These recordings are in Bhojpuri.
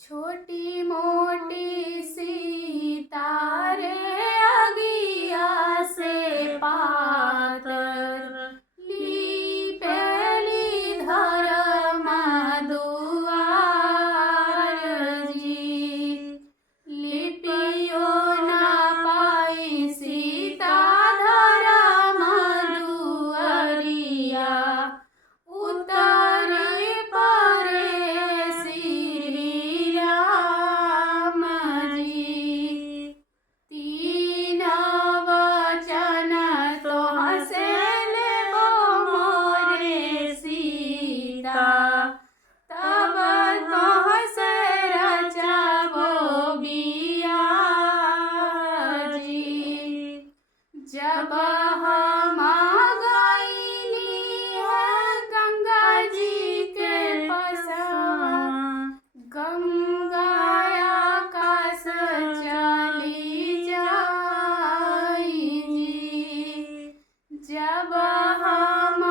छोटी मोटी सीता रे अगिया से पातर, लिपेली धर्म दुआर जी। लिपियो न पाई सीता धर्म दुआरिया, उतरी परे श्री राम जी। तीन वचन तोह से लेबो मोरे सीता, तब तोह से रचबो बियाह जी। जब हम गइनी है गंगा जी के पसवा, गंगा कास चली जाई जी। जब हम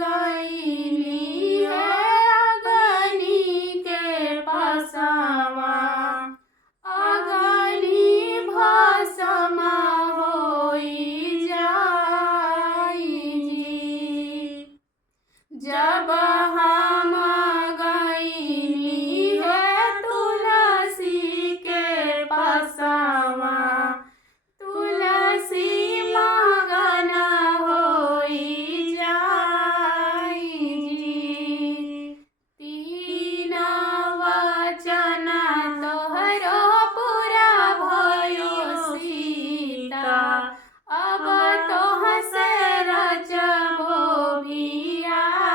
गइनी है अग्नि के पसवा, अग्नि भस्म होई जाई जी। जब हम गइनी है तुलसी के पसवा, तुलसी मगन होई जाई जी। तीन वचन तोहरो पूरा भयो सीता, अब तोह से रचबो बियाह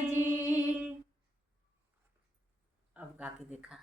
जी। अब गा के देखा।